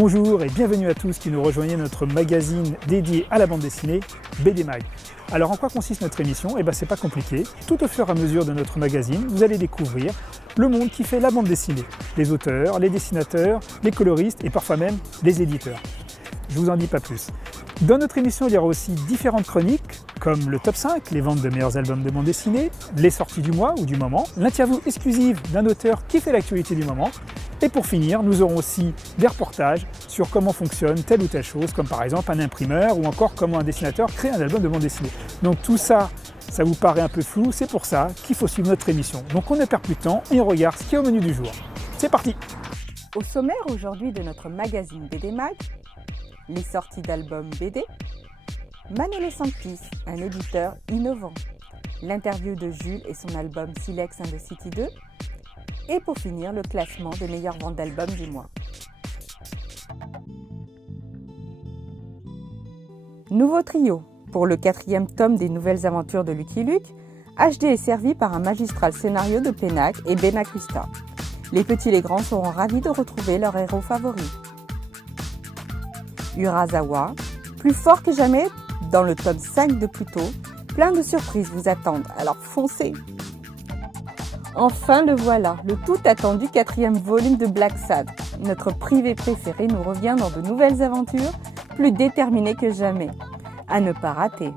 Bonjour et bienvenue à tous qui nous rejoignez notre magazine dédié à la bande dessinée BD Mag. Alors en quoi consiste notre émission? C'est pas compliqué. Tout au fur et à mesure de notre magazine, vous allez découvrir le monde qui fait la bande dessinée. Les auteurs, les dessinateurs, les coloristes et parfois même les éditeurs. Je vous en dis pas plus. Dans notre émission, il y aura aussi différentes chroniques, comme le top 5, les ventes de meilleurs albums de bande dessinée, les sorties du mois ou du moment, l'interview exclusive d'un auteur qui fait l'actualité du moment. Et pour finir, nous aurons aussi des reportages sur comment fonctionne telle ou telle chose, comme par exemple un imprimeur ou encore comment un dessinateur crée un album de bande dessinée. Donc tout ça, ça vous paraît un peu flou, c'est pour ça qu'il faut suivre notre émission. Donc on ne perd plus de temps et on regarde ce qui est au menu du jour. C'est parti! Au sommaire aujourd'hui de notre magazine BD Mag, les sorties d'albums BD, Manolo Santis, un éditeur innovant, l'interview de Jules et son album Silex and the City 2, et pour finir, le classement des meilleures ventes d'albums du mois. Nouveau trio. Pour le 4e tome des nouvelles aventures de Lucky Luke, HD est servi par un magistral scénario de Pénac et Benacquista. Les petits et les grands seront ravis de retrouver leur héros favori. Urasawa, plus fort que jamais dans le tome 5 de Pluto, plein de surprises vous attendent, alors foncez! Enfin le voilà, le tout attendu 4e volume de Black Sad. Notre privé préféré nous revient dans de nouvelles aventures, plus déterminé que jamais. À ne pas rater.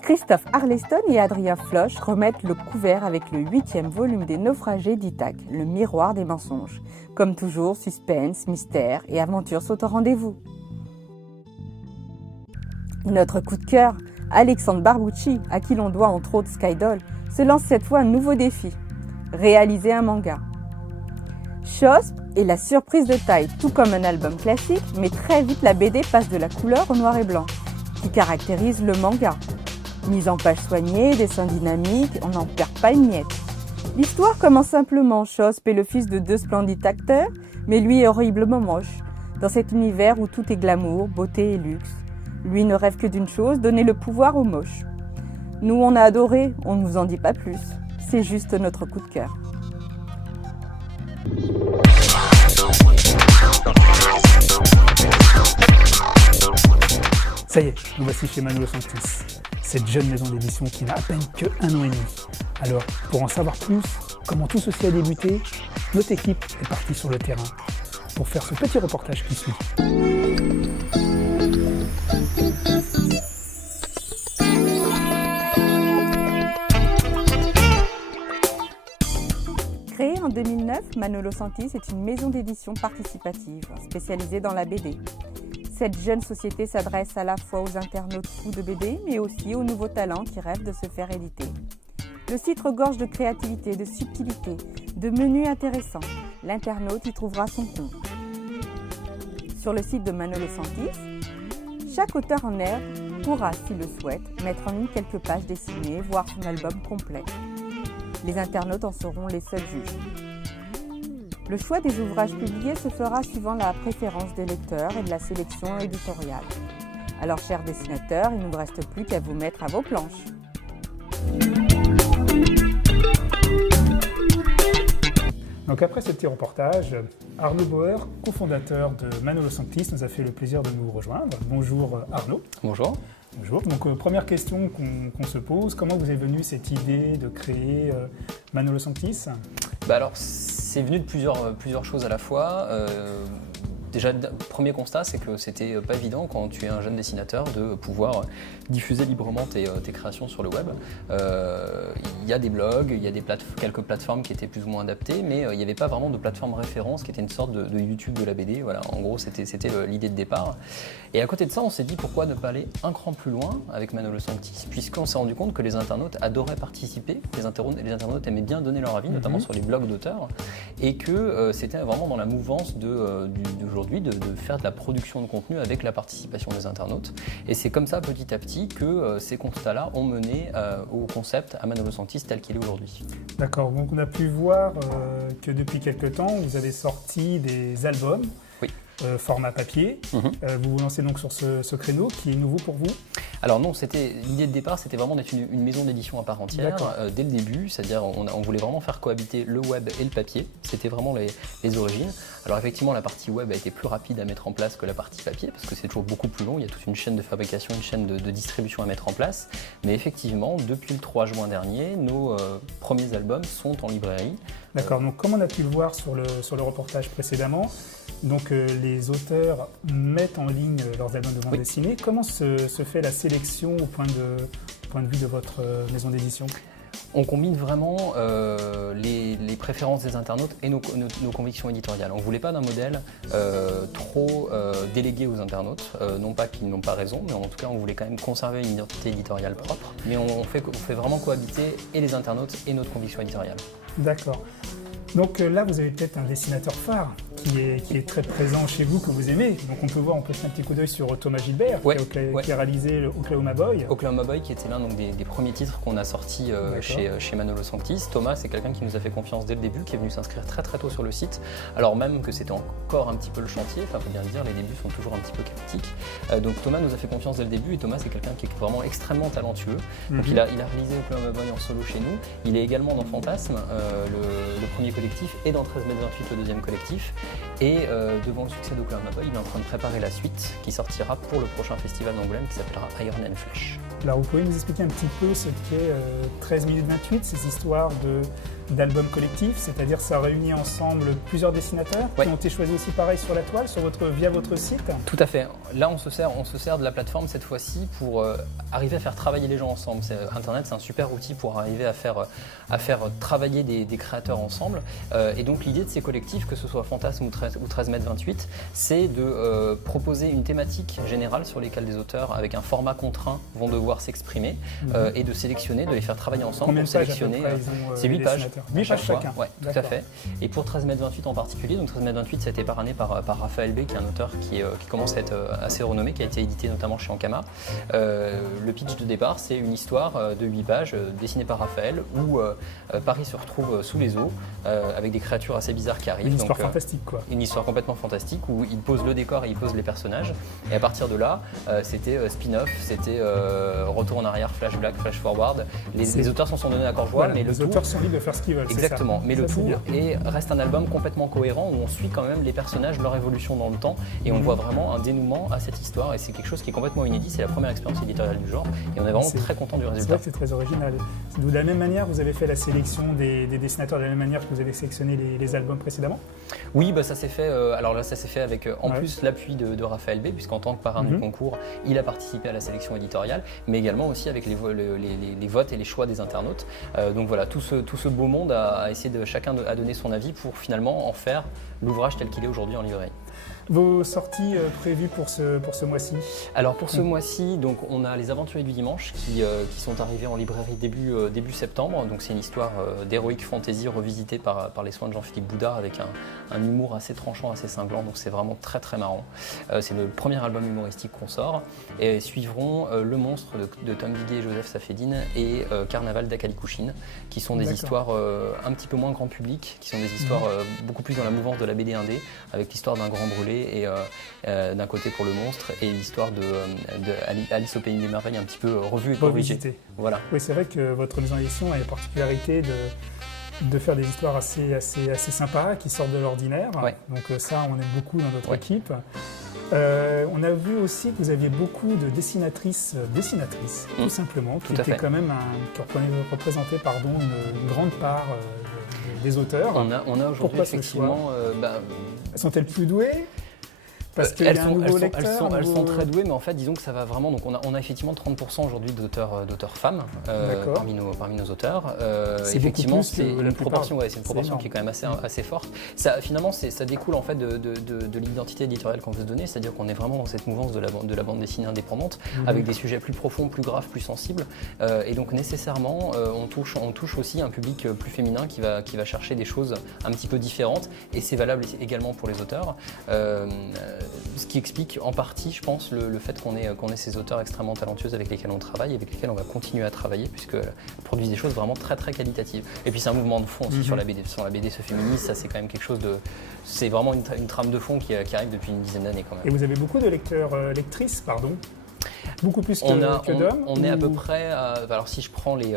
Christophe Arleston et Adrien Floch remettent le couvert avec le 8e volume des Naufragés d'Ithaque, le miroir des mensonges. Comme toujours, suspense, mystère et aventure sont au rendez-vous. Notre coup de cœur, Alexandre Barbucci, à qui l'on doit entre autres Skydoll, se lance cette fois un nouveau défi. Réaliser un manga. Chose est la surprise de taille, tout comme un album classique, mais très vite la BD passe de la couleur au noir et blanc, qui caractérise le manga. Mise en page soignée, dessin dynamique, on n'en perd pas une miette. L'histoire commence simplement, Chosp est le fils de 2 splendides acteurs, mais lui est horriblement moche, dans cet univers où tout est glamour, beauté et luxe. Lui ne rêve que d'une chose, donner le pouvoir aux moches. Nous on a adoré, on ne vous en dit pas plus. C'est juste notre coup de cœur. Ça y est, nous voici chez Manolo Santis, cette jeune maison d'édition qui n'a à peine que 1 an et demi. Alors, pour en savoir plus, comment tout ceci a débuté, notre équipe est partie sur le terrain pour faire ce petit reportage qui suit. Créée en 2009, Manolo Santis est une maison d'édition participative spécialisée dans la BD. Cette jeune société s'adresse à la fois aux internautes fous de BD, mais aussi aux nouveaux talents qui rêvent de se faire éditer. Le site regorge de créativité, de subtilité, de menus intéressants. L'internaute y trouvera son compte. Sur le site de Manolo Santis, chaque auteur en herbe pourra, s'il le souhaite, mettre en ligne quelques pages dessinées, voire son album complet. Les internautes en seront les seuls juges. Le choix des ouvrages publiés se fera suivant la préférence des lecteurs et de la sélection éditoriale. Alors, chers dessinateurs, il ne vous reste plus qu'à vous mettre à vos planches. Donc après ce petit reportage, Arnaud Bauer, cofondateur de Manolo Santis, nous a fait le plaisir de nous rejoindre. Bonjour Arnaud. Bonjour. Bonjour. Donc première question qu'on se pose, comment vous est venue cette idée de créer Manolo Santis? Alors, c'est venu de plusieurs choses à la fois. Déjà, premier constat, c'est que c'était pas évident quand tu es un jeune dessinateur de pouvoir diffuser librement tes créations sur le web. Il y a des blogs, il y a quelques plateformes qui étaient plus ou moins adaptées, mais il n'y avait pas vraiment de plateforme référence qui était une sorte de YouTube de la BD. Voilà, en gros, c'était l'idée de départ. Et à côté de ça, on s'est dit pourquoi ne pas aller un cran plus loin avec Manolo Santis, puisqu'on s'est rendu compte que les internautes adoraient participer, les internautes aimaient bien donner leur avis, notamment sur les blogs d'auteurs, et que c'était vraiment dans la mouvance d'aujourd'hui de faire de la production de contenu avec la participation des internautes. Et c'est comme ça, petit à petit, que ces constats-là ont mené au concept à Manolo Santis tel qu'il est aujourd'hui. D'accord, donc on a pu voir que depuis quelques temps, vous avez sorti des albums. Oui. format papier. Vous vous lancez donc sur ce créneau qui est nouveau pour vous? Alors non, l'idée de départ, c'était vraiment d'être une maison d'édition à part entière dès le début, c'est-à-dire on voulait vraiment faire cohabiter le web et le papier, c'était vraiment les origines. Alors effectivement, la partie web a été plus rapide à mettre en place que la partie papier, parce que c'est toujours beaucoup plus long, il y a toute une chaîne de fabrication, une chaîne de distribution à mettre en place, mais effectivement, depuis le 3 juin dernier, nos premiers albums sont en librairie. D'accord, donc comme on a pu le voir sur le reportage précédemment, donc les auteurs mettent en ligne leurs albums de bande dessinée. Comment se fait la sélection au point de vue de votre maison d'édition? On combine vraiment les préférences des internautes et nos convictions éditoriales. On ne voulait pas d'un modèle trop délégué aux internautes, non pas qu'ils n'ont pas raison, mais en tout cas on voulait quand même conserver une identité éditoriale propre, mais on fait vraiment cohabiter et les internautes et notre conviction éditoriale. D'accord. Donc là, vous avez peut-être un dessinateur phare qui est très présent chez vous, que vous aimez. Donc on peut jeter un petit coup d'œil sur Thomas Gilbert, qui a réalisé le Oklahoma Boy. Oklahoma Boy, qui était l'un des premiers titres qu'on a sortis chez Manolo Sanctis. Thomas, c'est quelqu'un qui nous a fait confiance dès le début, qui est venu s'inscrire très très tôt sur le site, alors même que c'était encore un petit peu le chantier. Enfin, faut bien le dire, les débuts sont toujours un petit peu chaotiques. Donc Thomas nous a fait confiance dès le début, et Thomas, c'est quelqu'un qui est vraiment extrêmement talentueux. Donc il a réalisé Oklahoma Boy en solo chez nous. Il est également dans Fantasme, le premier collectif, et dans 13 mètres 28, le deuxième collectif. Et devant le succès d'Oklahoma Boy, il est en train de préparer la suite qui sortira pour le prochain festival d'Angoulême qui s'appellera Iron and Flesh. Alors vous pouvez nous expliquer un petit peu ce qu'est 13 minutes 28, ces histoires d'albums collectifs, c'est-à-dire ça réunit ensemble plusieurs dessinateurs qui ont été choisis aussi pareil sur la toile, via votre site? Tout à fait. Là on se sert de la plateforme cette fois-ci pour arriver à faire travailler les gens ensemble. Internet, c'est un super outil pour arriver à faire travailler des créateurs ensemble. Et donc l'idée de ces collectifs, que ce soit Fantasme ou 13 mètres 28, c'est de proposer une thématique générale sur laquelle les auteurs, avec un format contraint, vont devoir s'exprimer et de sélectionner, de les faire travailler ensemble. Combien de pages sélectionner. C'est 8 pages. 8 pages chacun. Oui, tout à fait. Et pour 13 mètres 28 en particulier, donc 13 mètres 28, ça a été parrainé par Raphaël B, qui est un auteur qui commence à être assez renommé, qui a été édité notamment chez Ankama. Le pitch de départ, c'est une histoire de 8 pages dessinée par Raphaël, où Paris se retrouve sous les eaux, avec des créatures assez bizarres qui arrivent. Une histoire fantastique, quoi. Une histoire complètement fantastique, où il pose le décor et il pose les personnages. Et à partir de là, c'était spin-off, c'était retour en arrière, flashback, flash forward. Les auteurs s'en sont donnés à cœur joie, mais les auteurs sont libres de faire ce qu'ils veulent. Exactement, mais le tout reste un album complètement cohérent, où on suit quand même les personnages, leur évolution dans le temps, et on voit vraiment un dénouement à cette histoire, et c'est quelque chose qui est complètement inédit. C'est la première expérience éditoriale du genre, et on est vraiment très content du résultat. C'est vrai que c'est très original. De la même manière, vous avez fait la sélection des dessinateurs, de la même manière que vous avez sélectionné les albums précédemment? Oui, ça s'est fait. Alors là, ça s'est fait avec en plus l'appui de Raphaël B, puisqu'en tant que parrain du concours, il a participé à la sélection éditoriale, mais également aussi avec les votes et les choix des internautes. Donc voilà, tout ce beau monde a essayé de chacun à donner son avis pour finalement en faire l'ouvrage tel qu'il est aujourd'hui en librairie. Vos sorties prévues pour ce mois-ci? Alors pour ce mois-ci, donc on a Les Aventuriers du Dimanche qui sont arrivés en librairie début septembre. Donc c'est une histoire d'héroïque fantasy revisitée par les soins de Jean-Philippe Boudard, avec un humour assez tranchant, assez cinglant. Donc c'est vraiment très très marrant. C'est le premier album humoristique qu'on sort. Et suivront Le Monstre de Tom Viguier et Joseph Safedine et Carnaval d'Akali Kouchine, qui sont des histoires un petit peu moins grand public, qui sont des histoires beaucoup plus dans la mouvance de la BD indé, avec l'histoire d'un grand brûlé et d'un côté pour Le Monstre, et l'histoire de Alice au Pays des Merveilles un petit peu revue et corrigée. Voilà. Oui, c'est vrai que votre maison d'édition a la particularité de faire des histoires assez sympas, qui sortent de l'ordinaire. Donc ça, on aime beaucoup dans notre équipe. On a vu aussi que vous aviez beaucoup de dessinatrices, tout simplement, qui étaient quand même qui représentaient une grande part des auteurs. On a aujourd'hui effectivement. Sont-elles plus douées? Parce elles sont très douées, mais en fait, disons que ça va vraiment. Donc, on a effectivement 30% aujourd'hui d'auteurs femmes parmi nos auteurs. C'est effectivement, beaucoup plus c'est une proportion qui est quand même assez forte. Ça, finalement, ça découle en fait de l'identité éditoriale qu'on veut se donner, c'est-à-dire qu'on est vraiment dans cette mouvance de la bande dessinée indépendante, avec des sujets plus profonds, plus graves, plus sensibles. Et donc, nécessairement, on touche aussi un public plus féminin qui va chercher des choses un petit peu différentes. Et c'est valable également pour les auteurs. ce qui explique en partie, je pense, le fait qu'on ait ces auteurs extrêmement talentueux avec lesquels on travaille, avec lesquels on va continuer à travailler, puisqu'ils produisent des choses vraiment très très qualitatives. Et puis c'est un mouvement de fond aussi sur la BD. Sur la BD se féminise, ça c'est quand même quelque chose de... C'est vraiment une trame de fond qui arrive depuis une dizaine d'années quand même. Et vous avez beaucoup de lectrices, pardon. Beaucoup plus que d'hommes. On est à peu près, alors si je prends les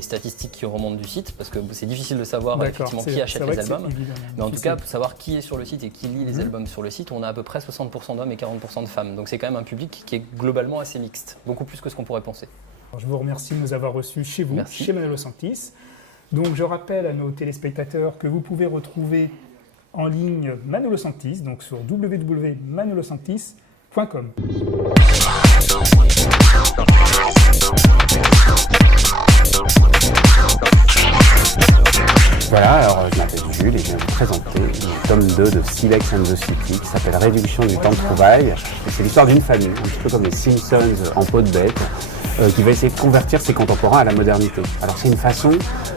statistiques qui remontent du site, parce que c'est difficile de savoir effectivement qui achète les albums, mais en tout cas pour savoir qui est sur le site et qui lit les albums sur le site, on a à peu près 60% d'hommes et 40% de femmes. Donc c'est quand même un public qui est globalement assez mixte, beaucoup plus que ce qu'on pourrait penser. Alors, je vous remercie de nous avoir reçus chez vous, chez Manolo Santis. Donc je rappelle à nos téléspectateurs que vous pouvez retrouver en ligne Manolo Santis, donc sur www.manolosantis.com. Voilà, alors je m'appelle Jules et je viens vous présenter le tome 2 de Silex and the City qui s'appelle Réduction du temps de trouvaille. C'est l'histoire d'une famille, un petit peu comme les Simpsons en peau de bête, qui va essayer de convertir ses contemporains à la modernité. Alors c'est une façon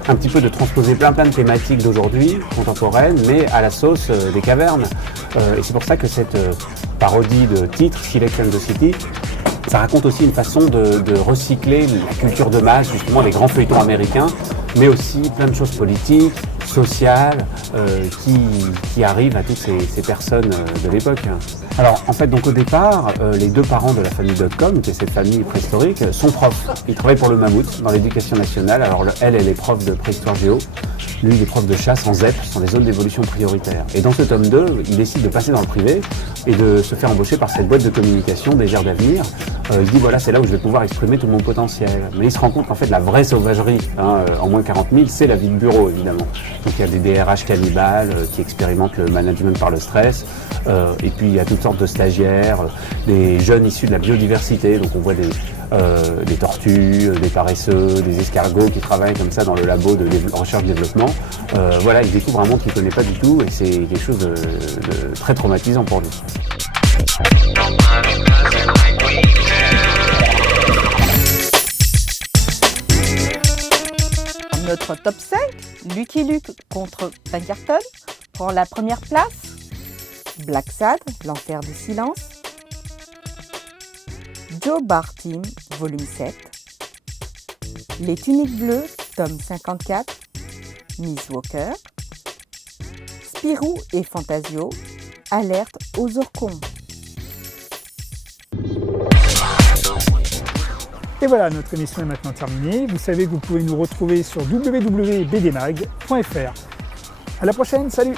un petit peu de transposer plein de thématiques d'aujourd'hui, contemporaines, mais à la sauce des cavernes. Et c'est pour ça que cette parodie de titre, Silex and the City, ça raconte aussi une façon de recycler la culture de masse, justement les grands feuilletons américains, mais aussi plein de choses politiques, sociales, qui arrivent à toutes ces personnes de l'époque. Alors en fait, donc au départ, les deux parents de la famille Dotcom, qui est cette famille préhistorique, sont profs. Ils travaillent pour le Mammouth dans l'éducation nationale. Alors elle est prof de préhistoire géo, lui il est prof de chasse en ZEP, sont les zones d'évolution prioritaires. Et dans ce tome 2, il décide de passer dans le privé et de se faire embaucher par cette boîte de communication Désert d'avenir. Il dit voilà, c'est là où je vais pouvoir exprimer tout mon potentiel. Mais il se rend compte qu'en fait la vraie sauvagerie, en moins 40 000, c'est la vie de bureau évidemment. Donc il y a des DRH cannibales qui expérimentent le management par le stress. Et puis il y a toutes sortes de stagiaires, des jeunes issus de la biodiversité. Donc on voit des tortues, des paresseux, des escargots qui travaillent comme ça dans le labo de recherche-développement. Voilà, il découvre un monde qu'il ne connaît pas du tout et c'est quelque chose de très traumatisant pour lui. Notre top 5, Lucky Luke contre Pinkerton, prend la première place. Black Sad, l'enfer du silence. Joe Barr Team, volume 7. Les tuniques bleues, tome 54. Miss Walker. Spirou et Fantasio, alerte aux orcons. Et voilà, notre émission est maintenant terminée. Vous savez que vous pouvez nous retrouver sur www.bdmag.fr. À la prochaine, salut!